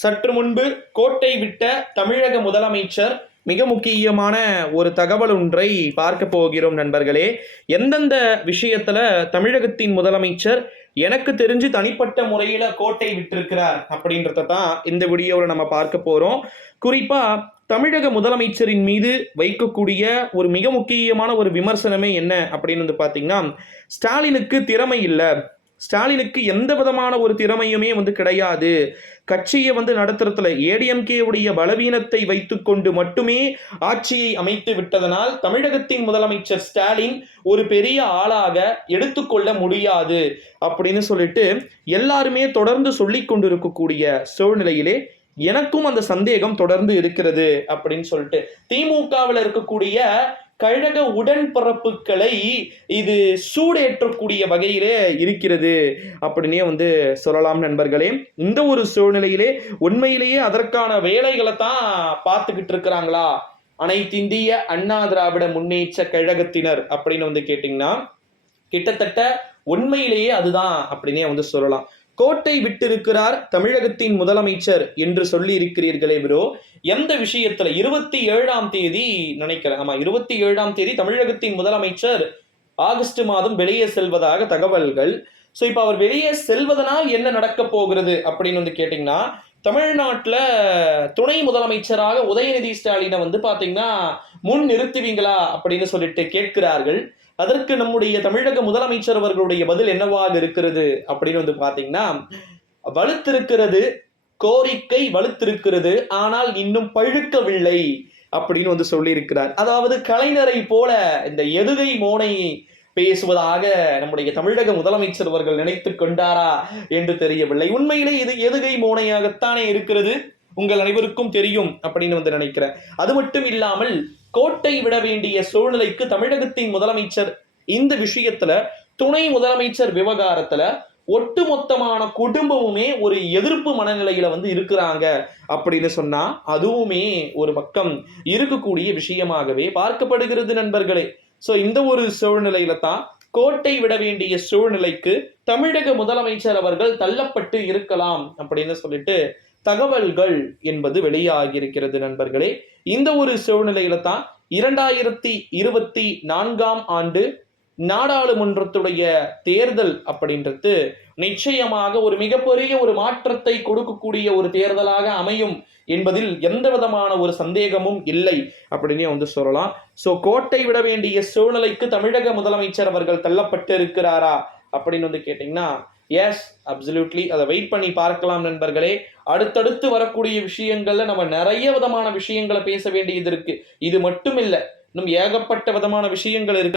சற்று முன்பு கோட்டை விட்ட தமிழக முதலமைச்சர் மிக முக்கியமான ஒரு தகவல் ஒன்றை பார்க்க போகிறோம் நண்பர்களே. எந்தெந்த விஷயத்துல தமிழகத்தின் முதலமைச்சர் எனக்கு தெரிஞ்சு தனிப்பட்ட முறையில கோட்டை விட்டிருக்கிறார் அப்படின்றத தான் இந்த வீடியோவில் நம்ம பார்க்க போறோம். குறிப்பா தமிழக முதலமைச்சரின் மீது வைக்கக்கூடிய ஒரு மிக முக்கியமான ஒரு விமர்சனமே என்ன அப்படின்னு வந்து பார்த்தீங்கன்னா ஸ்டாலினுக்கு திறமை இல்லை. ஸ்டாலினுக்கு எந்த விதமான ஒரு திறமையுமே வந்து கிடையாது. கட்சியை வந்து நடத்துறதுல ஏடிஎம்கேவுடைய பலவீனத்தை வைத்துக்கொண்டு மட்டுமே ஆட்சியை அமைத்து விட்டதனால் தமிழகத்தின் முதலமைச்சர் ஸ்டாலின் ஒரு பெரிய ஆளாக எடுத்துக்கொள்ள முடியாது அப்படின்னு சொல்லிட்டு எல்லாருமே தொடர்ந்து சொல்லிக் கொண்டிருக்கக்கூடிய சூழ்நிலையிலே எனக்கும் அந்த சந்தேகம் தொடர்ந்து இருக்கிறது அப்படின்னு சொல்லிட்டு திமுகவில் இருக்கக்கூடிய கழக உடன்பிறப்புகளை இது சூடேற்றக்கூடிய வகையிலே இருக்கிறது. அப்படின்னே வந்து சொல்லலாம் நண்பர்களே. இந்த ஒரு சூழ்நிலையிலே உண்மையிலேயே அதற்கான வேலைகளை தான் பார்த்துக்கிட்டு இருக்கிறாங்களா? அனைத்து இந்திய அண்ணா திராவிட முன்னேற்ற கழகத்தினர் அப்படின்னு வந்து கேட்டிங்கன்னா கிட்டத்தட்ட உண்மையிலேயே அதுதான் அப்படின்னே வந்து சொல்லலாம். கோட்டை விட்டிருக்கிறார் தமிழகத்தின் முதலமைச்சர் என்று சொல்லி இருக்கிறீர்களே ப்ரோ. எந்த விஷயத்துல இருபத்தி ஏழாம் தேதி நினைக்கிறேன். ஆமா இருபத்தி ஏழாம் தேதி தமிழகத்தின் முதலமைச்சர் ஆகஸ்ட் மாதம் வெளியே செல்வதாக தகவல்கள். ஸோ இப்போ அவர் வெளியே செல்வதனால் என்ன நடக்க போகிறது அப்படின்னு வந்து கேட்டிங்கன்னா தமிழ்நாட்டில் துணை முதலமைச்சராக உதயநிதி ஸ்டாலினை வந்து பார்த்தீங்கன்னா முன் நிறுத்துவீங்களா அப்படின்னு சொல்லிட்டு கேட்கிறார்கள். அதற்கு நம்முடைய தமிழக முதலமைச்சர் அவர்களுடைய பதில் என்னவாக இருக்கிறது அப்படின்னு வந்து பார்த்தீங்கன்னா வலுத்திருக்கிறது கோரிக்கை வலுத்திருக்கிறது ஆனால் இன்னும் பழுக்கவில்லை அப்படின்னு வந்து சொல்லியிருக்கிறார். அதாவது கலைஞரை போல இந்த எதுகை மோனை பேசுவதாக நம்முடைய தமிழக முதலமைச்சர் அவர்கள் நினைத்து கொண்டாரா என்று தெரியவில்லை. உண்மையிலே இது எதுகை மோனையாகத்தானே இருக்கிறது? உங்கள் அனைவருக்கும் தெரியும் அப்படின்னு வந்து நினைக்கிறேன். அது மட்டும் இல்லாமல் கோட்டை விட வேண்டிய சூழ்நிலைக்கு தமிழகத்தின் முதலமைச்சர் இந்த விஷயத்துல துணை முதலமைச்சர் விவகாரத்துல ஒட்டுமொத்தமான குடும்பமுமே ஒரு எதிர்ப்பு மனநிலையில வந்து இருக்கிறாங்க அப்படின்னு சொன்னா அதுவுமே ஒரு பக்கம் இருக்கக்கூடிய விஷயமாகவே பார்க்கப்படுகிறது நண்பர்களே. ஸோ இந்த ஒரு சூழ்நிலையில தான் கோட்டை விட வேண்டிய சூழ்நிலைக்கு தமிழக முதலமைச்சர் அவர்கள் தள்ளப்பட்டு இருக்கலாம் அப்படின்னு சொல்லிட்டு தகவல்கள் என்பது வெளியாகியிருக்கிறது நண்பர்களே. இந்த ஒரு சூழ்நிலையில தான் இரண்டாயிரத்தி இருபத்தி நான்காம் ஆண்டு நாடாளுமன்றத்துடைய தேர்தல் அப்படின்றது நிச்சயமாக ஒரு மிகப்பெரிய ஒரு மாற்றத்தை கொடுக்கக்கூடிய ஒரு தேர்தலாக அமையும் என்பதில் எந்த விதமான ஒரு சந்தேகமும் இல்லை அப்படின்னே வந்து சொல்லலாம். ஸோ கோட்டை விட வேண்டிய சூழ்நிலைக்கு தமிழக முதலமைச்சர் அவர்கள் தள்ளப்பட்டு இருக்கிறாரா அப்படின்னு வந்து கேட்டிங்கன்னா எஸ் அப்சல்யூட்லி அதை வெயிட் பண்ணி பார்க்கலாம் நண்பர்களே. அடுத்தடுத்து வரக்கூடிய விஷயங்கள்ல நம்ம நிறைய விதமான விஷயங்களை பேச வேண்டியது இருக்கு. இது மட்டும் இல்லை இன்னும் ஏகப்பட்ட விதமான விஷயங்கள் இருக்கு.